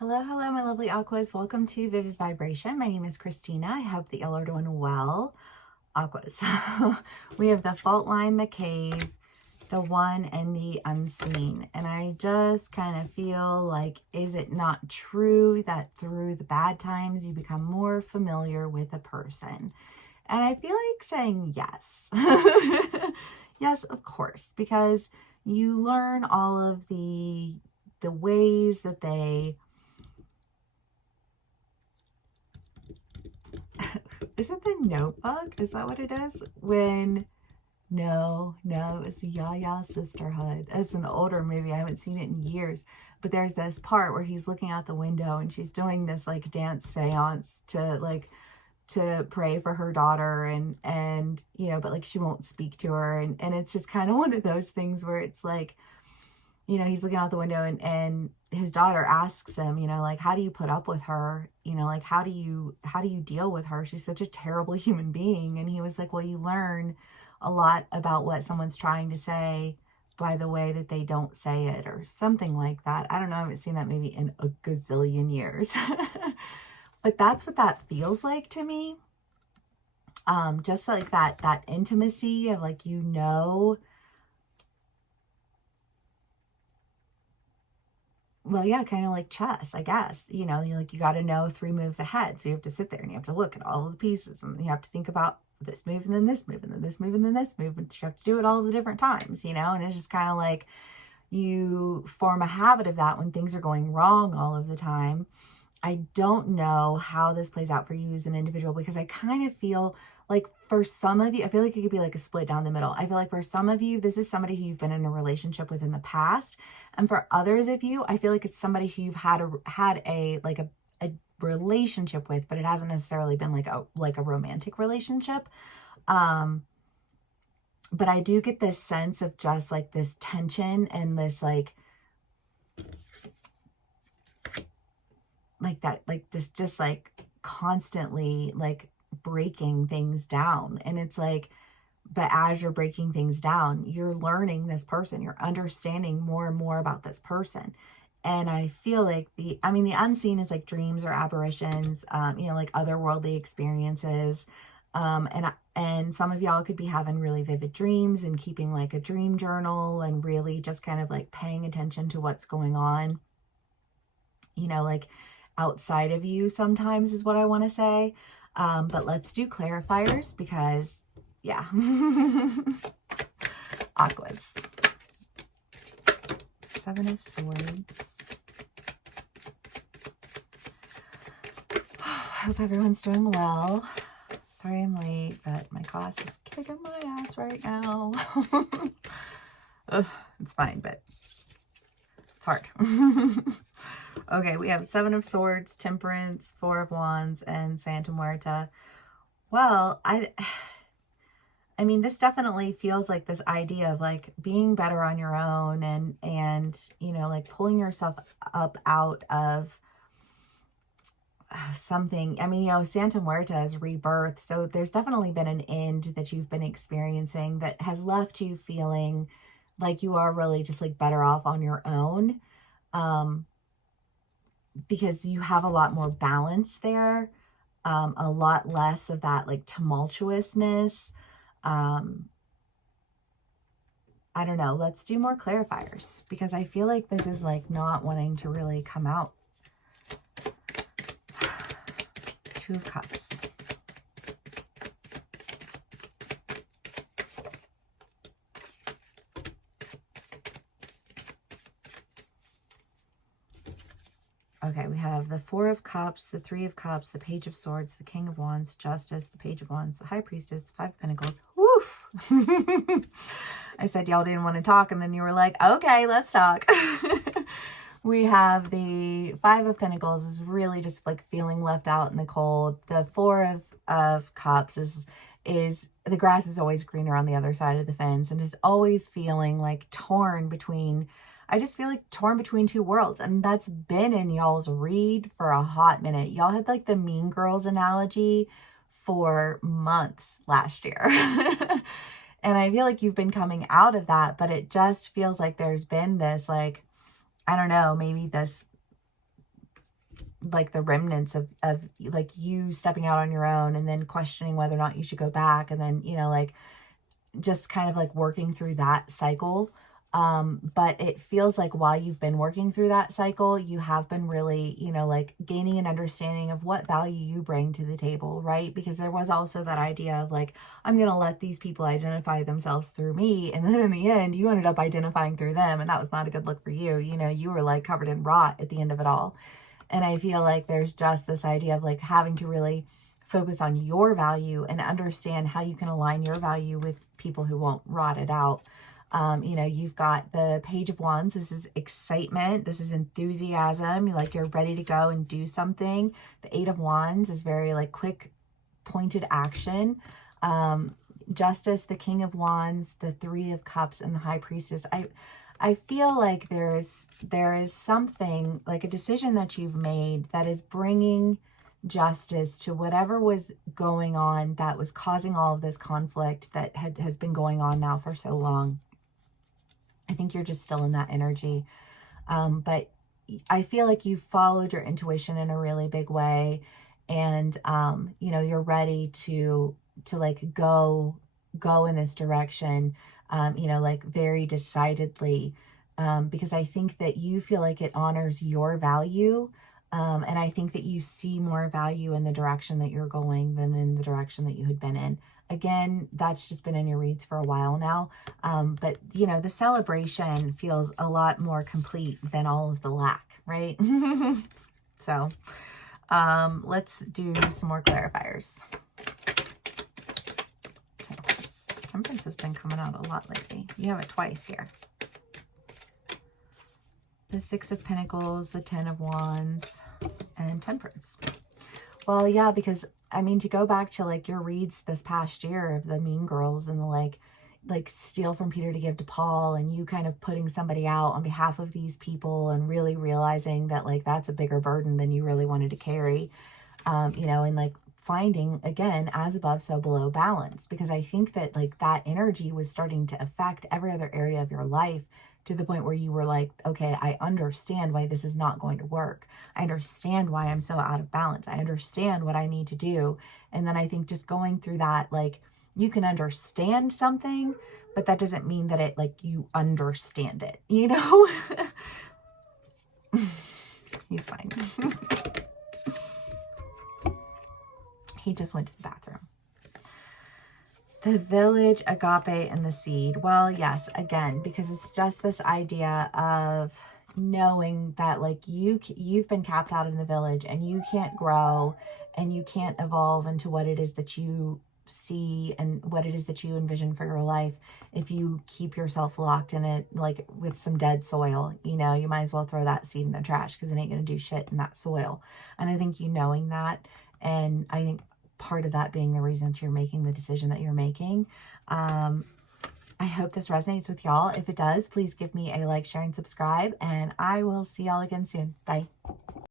Hello, hello, my lovely Aquas. Welcome to Vivid Vibration. My name is Christina. I hope that y'all are doing well. Aquas. We have the fault line, the cave, the one, and the unseen. And I just kind of feel like, is it not true that through the bad times, you become more familiar with a person? And I feel like saying yes. Yes, of course, because you learn all of the ways that they is it the Notebook? Is that what it is? No, it's the Yaya Sisterhood. It's an older movie. I haven't seen it in years. But there's this part where he's looking out the window and she's doing this like dance seance to pray for her daughter and but like she won't speak to her and it's just kind of one of those things where it's like, he's looking out the window and his daughter asks him, like, how do you put up with her? Like, how do you deal with her? She's such a terrible human being. And he was like, well, you learn a lot about what someone's trying to say by the way that they don't say it or something like that. I don't know. I haven't seen that movie in a gazillion years. But that's what that feels like to me. Just like that intimacy of like, well, yeah, kind of like chess, I guess. You got to know 3 moves ahead. So you have to sit there and you have to look at all of the pieces and you have to think about this move and then this move and then this move and then this move. And you have to do it all the different times, and it's just kind of like you form a habit of that when things are going wrong all of the time. I don't know how this plays out for you as an individual because I kind of feel like for some of you, I feel like it could be like a split down the middle. I feel like for some of you, this is somebody who you've been in a relationship with in the past. And for others of you, I feel like it's somebody who you've had a relationship with, but it hasn't necessarily been like a romantic relationship. But I do get this sense of just like this tension and this like that, like this just like constantly like breaking things down. And it's like, but as you're breaking things down, you're learning this person, you're understanding more and more about this person. And I feel like the unseen is like dreams or apparitions, like otherworldly experiences. And some of y'all could be having really vivid dreams and keeping like a dream journal and really just kind of like paying attention to what's going on, like outside of you sometimes is what I want to say. But let's do clarifiers because, yeah. Aquas. 7 of Swords. I hope everyone's doing well. Sorry I'm late, but my class is kicking my ass right now. Ugh, it's fine, but it's hard. Okay, we have 7 of Swords, Temperance, 4 of Wands, and Santa Muerta. Well, I mean, this definitely feels like this idea of like being better on your own and like pulling yourself up out of something. I mean, Santa Muerta is rebirth. So there's definitely been an end that you've been experiencing that has left you feeling like you are really just like better off on your own. Because you have a lot more balance there, a lot less of that like tumultuousness. I don't know. Let's do more clarifiers because I feel like this is like not wanting to really come out. 2 of Cups. Okay, we have the 4 of Cups, the 3 of Cups, the Page of Swords, the King of Wands, Justice, the Page of Wands, the High Priestess, the 5 of Pentacles. Woo! I said y'all didn't want to talk, and then you were like, okay, let's talk. We have the 5 of Pentacles is really just like feeling left out in the cold. The 4 of Cups is the grass is always greener on the other side of the fence, and just always feeling like torn between. I just feel like torn between 2 worlds, and that's been in y'all's read for a hot minute. Y'all had like the Mean Girls analogy for months last year. And I feel like you've been coming out of that, but it just feels like there's been this like, I don't know, maybe this like the remnants of like you stepping out on your own and then questioning whether or not you should go back. And then, you know, like just kind of like working through that cycle. But it feels like while you've been working through that cycle, you have been really, you know, like gaining an understanding of what value you bring to the table, right? Because there was also that idea of like, I'm going to let these people identify themselves through me. And then in the end, you ended up identifying through them. And that was not a good look for you. You know, you were like covered in rot at the end of it all. And I feel like there's just this idea of like having to really focus on your value and understand how you can align your value with people who won't rot it out. You know, you've got the Page of Wands. This is excitement. This is enthusiasm. You're like, you're ready to go and do something. The Eight of Wands is very like quick, pointed action. Justice, the King of Wands, the Three of Cups, and the High Priestess. I feel like there is something like a decision that you've made that is bringing justice to whatever was going on that was causing all of this conflict that has been going on now for so long. I think you're just still in that energy. But I feel like you followed your intuition in a really big way. And, you know, you're ready to like go in this direction, you know, like very decidedly, because I think that you feel like it honors your value. And I think that you see more value in the direction that you're going than in the direction that you had been in. Again, that's just been in your reads for a while now. But, you know, the celebration feels a lot more complete than all of the lack, right? So let's do some more clarifiers. Temperance. Temperance has been coming out a lot lately. You have it twice here. The Six of Pentacles, the Ten of Wands, and Temperance. Well, yeah, because I mean, to go back to like your reads this past year of the Mean Girls and the like steal from Peter to give to Paul, and you kind of putting somebody out on behalf of these people and really realizing that like that's a bigger burden than you really wanted to carry, you know, and like finding again, as above, so below balance, because I think that like that energy was starting to affect every other area of your life to the point where you were like, okay, I understand why this is not going to work. I understand why I'm so out of balance. I understand what I need to do. And then I think just going through that, like you can understand something, but that doesn't mean that it like you understand it, you know? He's fine. He just went to the bathroom. The Village, Agape, and the Seed. Well, yes, again, because it's just this idea of knowing that like you've been capped out in the village and you can't grow and you can't evolve into what it is that you see and what it is that you envision for your life if you keep yourself locked in it like with some dead soil. You know, you might as well throw that seed in the trash because it ain't going to do shit in that soil. And I think you knowing that, and I think part of that being the reason that you're making the decision that you're making. I hope this resonates with y'all. If it does, please give me a like, share, and subscribe, and I will see y'all again soon. Bye.